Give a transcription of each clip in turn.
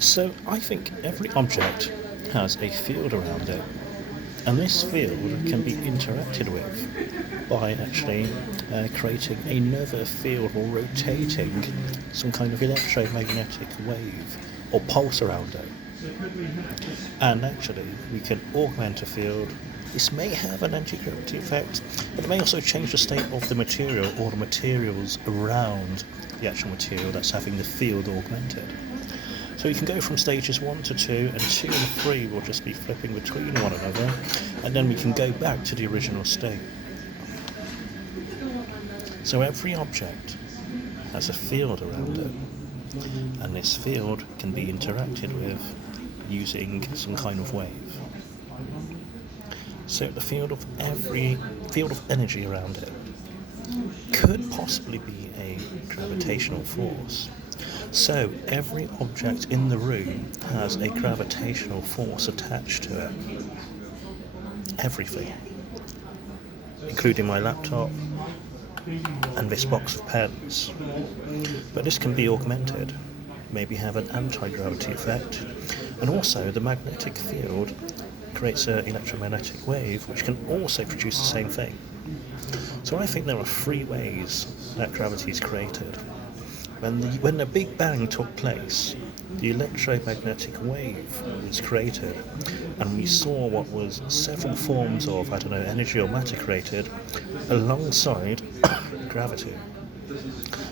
So I think every object has a field around it, and this field can be interacted with by actually creating another field or rotating some kind of electromagnetic wave or pulse around it. And actually we can augment a field. This may have an anti-gravity effect, but it may also change the state of the material or the materials around the actual material that's having the field augmented. So you can go from stages 1 to 2, and 2 and 3 will just be flipping between one another, and then we can go back to the original state. So every object has a field around it, and this field can be interacted with using some kind of wave. So the field of energy around it could possibly be a gravitational force. So every object in the room has a gravitational force attached to it. Everything, including my laptop and this box of pens. But this can be augmented, maybe have an anti-gravity effect, and also the magnetic field creates an electromagnetic wave which can also produce the same thing. So I think there are 3 ways that gravity is created. When the Big Bang took place, the electromagnetic wave was created, and we saw what was several forms of, energy or matter created alongside gravity.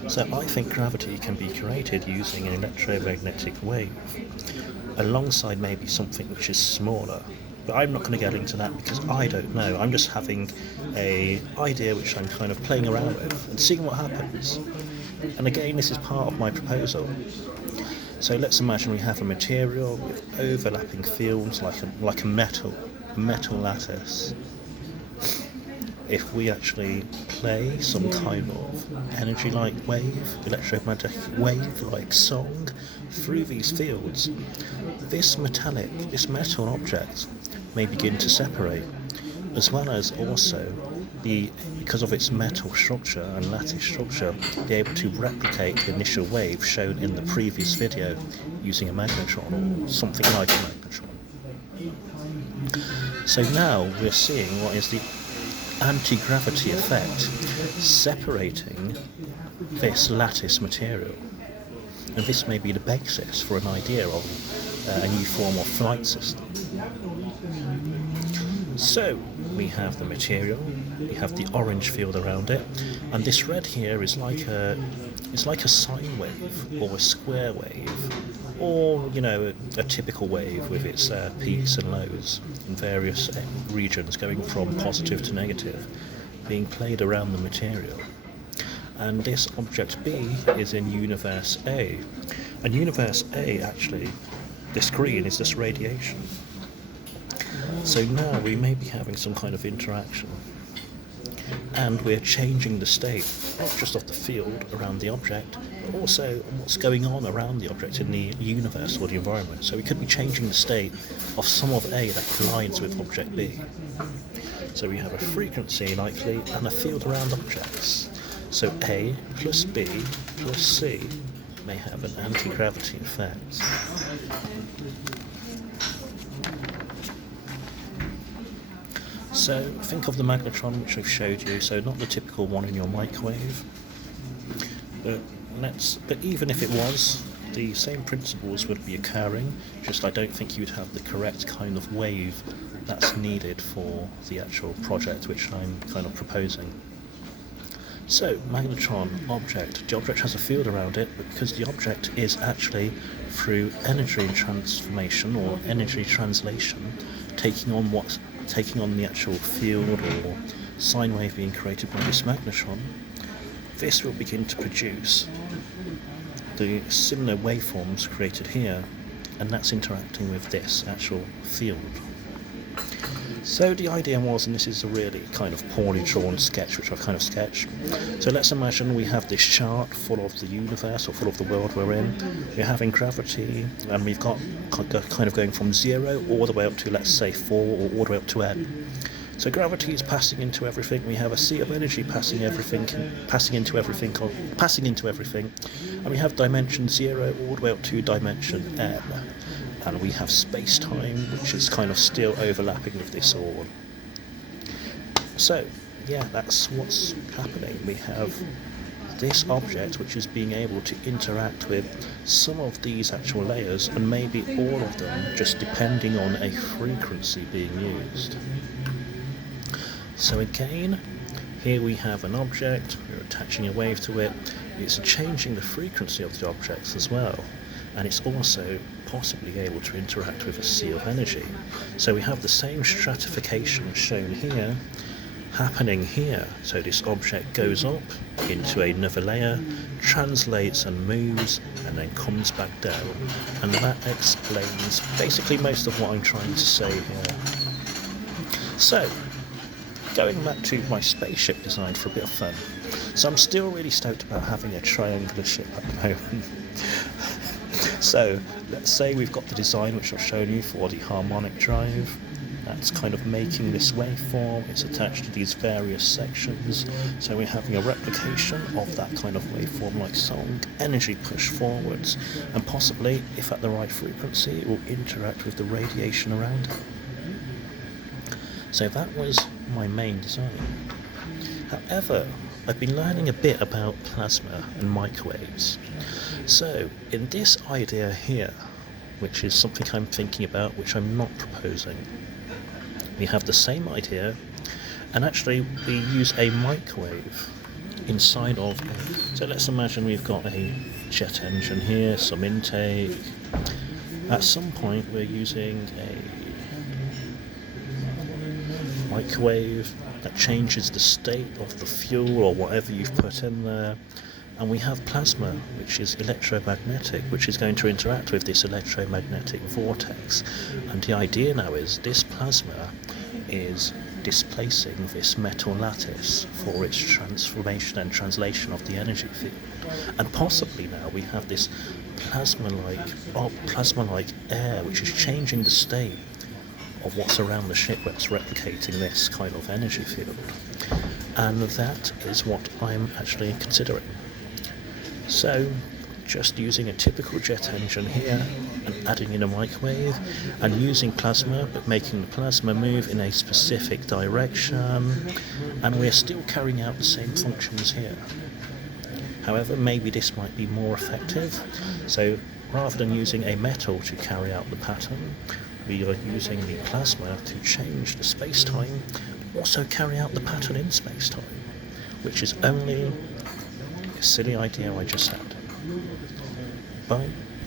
So I think gravity can be created using an electromagnetic wave, alongside maybe something which is smaller. But I'm not going to get into that because I don't know. I'm just having an idea which I'm kind of playing around with and seeing what happens. And again, this is part of my proposal. So let's imagine we have a material with overlapping fields like a metal lattice. If we actually play some kind of energy-like wave, electromagnetic wave-like song through these fields, this metal object may begin to separate, as well as also because of its metal structure and lattice structure, be able to replicate the initial wave shown in the previous video using a magnetron or something like a magnetron. So now we're seeing what is the anti-gravity effect separating this lattice material, and this may be the basis for an idea of a new form of flight system. So we have the material, we have the orange field around it, and this red here is like a sine wave or a square wave, or a typical wave with its peaks and lows in various regions going from positive to negative, being played around the material. And this object B is in universe A, and universe A actually, this green is this radiation. So now we may be having some kind of interaction, and we're changing the state, not just of the field around the object, but also what's going on around the object in the universe or the environment. So we could be changing the state of some of A that collides with object B. So we have a frequency likely and a field around objects. So A plus B plus C may have an anti-gravity effect. So think of the magnetron which I've showed you, so not the typical one in your microwave, but even if it was, the same principles would be occurring, just I don't think you'd have the correct kind of wave that's needed for the actual project which I'm kind of proposing. So, magnetron object. The object has a field around it, but because the object is actually, through energy transformation or energy translation, taking on the actual field or sine wave being created by this magnetron, this will begin to produce the similar waveforms created here, and that's interacting with this actual field. So the idea was, and this is a really kind of poorly drawn sketch which I've kind of sketched, so let's imagine we have this chart full of the universe or full of the world we're in. We're having gravity, and we've got kind of going from 0 all the way up to, let's say, 4 or all the way up to n. So gravity is passing into everything. We have a sea of energy passing into everything, and we have dimension 0 all the way up to dimension n. And we have space-time, which is kind of still overlapping with this all. So, yeah, that's what's happening. We have this object which is being able to interact with some of these actual layers, and maybe all of them, just depending on a frequency being used. So again, here we have an object, we're attaching a wave to it, it's changing the frequency of the objects as well, and it's also possibly able to interact with a sea of energy. So we have the same stratification shown here happening here. So this object goes up into another layer, translates and moves, and then comes back down, and that explains basically most of what I'm trying to say here. So, going back to my spaceship design for a bit of fun. So I'm still really stoked about having a triangular ship at the moment. So let's say we've got the design which I've shown you for the harmonic drive. That's kind of making this waveform. It's attached to these various sections. So we're having a replication of that kind of waveform like song, energy push forwards, and possibly, if at the right frequency, it will interact with the radiation around it. So that was my main design. However, I've been learning a bit about plasma and microwaves. So in this idea here, which is something I'm thinking about, which I'm not proposing, we have the same idea, and actually we use a microwave inside of it. So let's imagine we've got a jet engine here, some intake. At some point we're using a microwave that changes the state of the fuel or whatever you've put in there, and we have plasma, which is electromagnetic, which is going to interact with this electromagnetic vortex. And the idea now is this plasma is displacing this metal lattice for its transformation and translation of the energy field. And possibly now we have this plasma-like air which is changing the state of what's around the ship, that's replicating this kind of energy field. And that is what I'm actually considering. So, just using a typical jet engine here and adding in a microwave and using plasma, but making the plasma move in a specific direction, and we're still carrying out the same functions here. However, maybe this might be more effective. So rather than using a metal to carry out the pattern, we are using the plasma to change the space-time, also carry out the pattern in space-time, which is only a silly idea I just had. Bye.